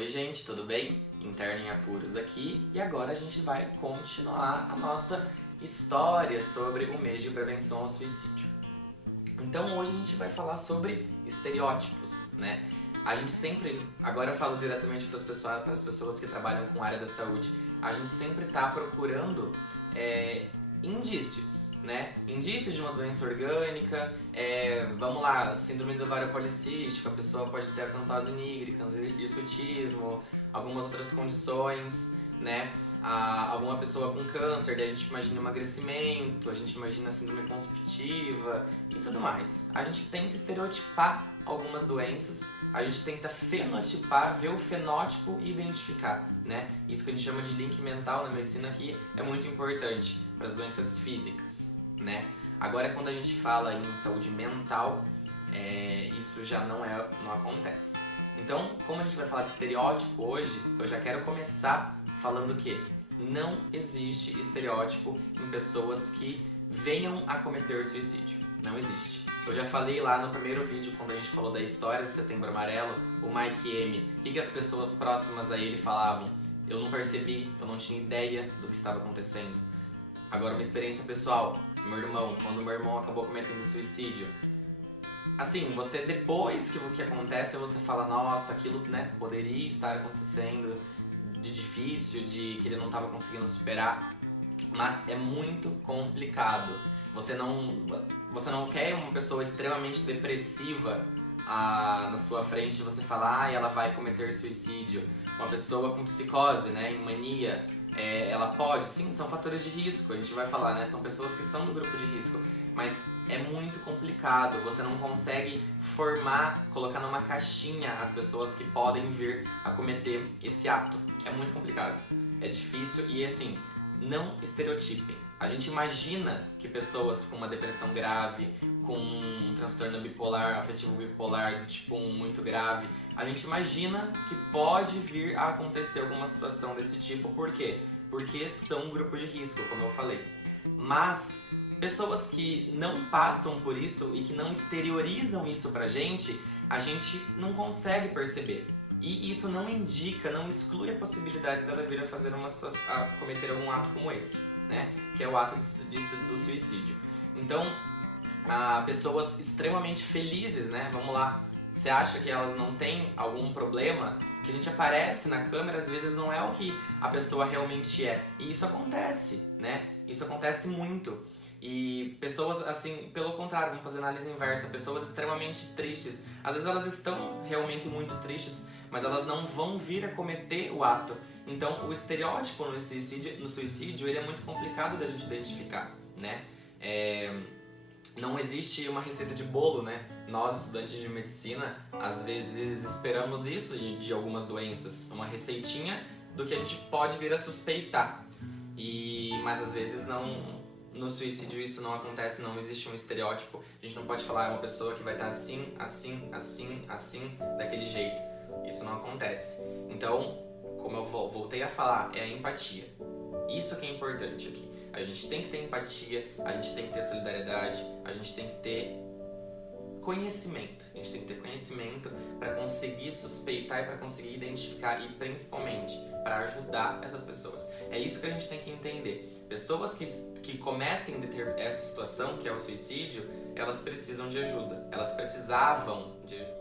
Oi gente, tudo bem? Interno em Apuros aqui e agora a gente vai continuar a nossa história sobre o mês de prevenção ao suicídio. Então hoje a gente vai falar sobre estereótipos, né? A gente sempre, agora eu falo diretamente para as pessoas que trabalham com a área da saúde, a gente sempre está procurando indícios, né? Indícios de uma doença orgânica, vamos lá, síndrome do ovário policístico, a pessoa pode ter acantose nígrica, hirsutismo, algumas outras condições, né? Alguma pessoa com câncer, daí a gente imagina emagrecimento, a gente imagina síndrome constitutiva e tudo mais. A gente tenta estereotipar algumas doenças, a gente tenta fenotipar, ver o fenótipo e identificar, né? Isso que a gente chama de link mental na medicina que é muito importante para as doenças físicas, né? Agora, quando a gente fala em saúde mental, isso já não acontece. Então, como a gente vai falar de estereótipo hoje, eu já quero começar falando que não existe estereótipo em pessoas que venham a cometer suicídio. Não existe. Eu já falei lá no primeiro vídeo, quando a gente falou da história do Setembro Amarelo, o Mike M, o que as pessoas próximas a ele falavam? Eu não percebi, eu não tinha ideia do que estava acontecendo. Agora, uma experiência pessoal, meu irmão, quando meu irmão acabou cometendo suicídio, assim, você depois que o que acontece, você fala, nossa, aquilo, né, poderia estar acontecendo, de difícil, de que ele não estava conseguindo superar, mas é muito complicado. Você não quer uma pessoa extremamente depressiva na sua frente e você falar, ela vai cometer suicídio. Uma pessoa com psicose, né, em mania, ela pode, sim, são fatores de risco, a gente vai falar, né, são pessoas que são do grupo de risco, mas é muito complicado, você não consegue colocar numa caixinha as pessoas que podem vir a cometer esse ato. É muito complicado, é difícil e assim, não estereotipem. A gente imagina que pessoas com uma depressão grave, com um transtorno bipolar, afetivo bipolar do tipo 1 muito grave, a gente imagina que pode vir a acontecer alguma situação desse tipo, por quê? Porque são um grupo de risco, como eu falei. Mas pessoas que não passam por isso e que não exteriorizam isso pra gente, a gente não consegue perceber. E isso não indica, não exclui a possibilidade dela vir a cometer algum ato como esse, né? Que é o ato do suicídio. Então, pessoas extremamente felizes, né? Vamos lá. Você acha que elas não têm algum problema? O que a gente aparece na câmera às vezes não é o que a pessoa realmente é. E isso acontece, né? Isso acontece muito. E pessoas, assim, pelo contrário, vamos fazer análise inversa, pessoas extremamente tristes. Às vezes elas estão realmente muito tristes, mas elas não vão vir a cometer o ato. Então, o estereótipo no suicídio ele é muito complicado da gente identificar, né? Não existe uma receita de bolo, né? Nós, estudantes de medicina, às vezes esperamos isso de algumas doenças, uma receitinha do que a gente pode vir a suspeitar. Mas às vezes não. No suicídio isso não acontece, não existe um estereótipo. A gente não pode falar uma pessoa que vai estar assim, assim, assim, assim, daquele jeito. Isso não acontece. Então, como eu voltei a falar, é a empatia. Isso que é importante aqui. A gente tem que ter empatia, a gente tem que ter solidariedade, a gente tem que ter conhecimento. A gente tem que ter conhecimento para conseguir suspeitar e para conseguir identificar e principalmente para ajudar essas pessoas. É isso que a gente tem que entender. Pessoas que cometem essa situação, que é o suicídio, elas precisam de ajuda. Elas precisavam de ajuda.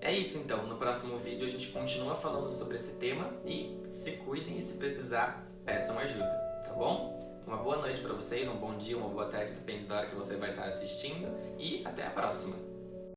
É isso então, no próximo vídeo a gente continua falando sobre esse tema e se cuidem e se precisar, peçam ajuda, tá bom? Uma boa noite para vocês, um bom dia, uma boa tarde, depende da hora que você vai estar assistindo e até a próxima!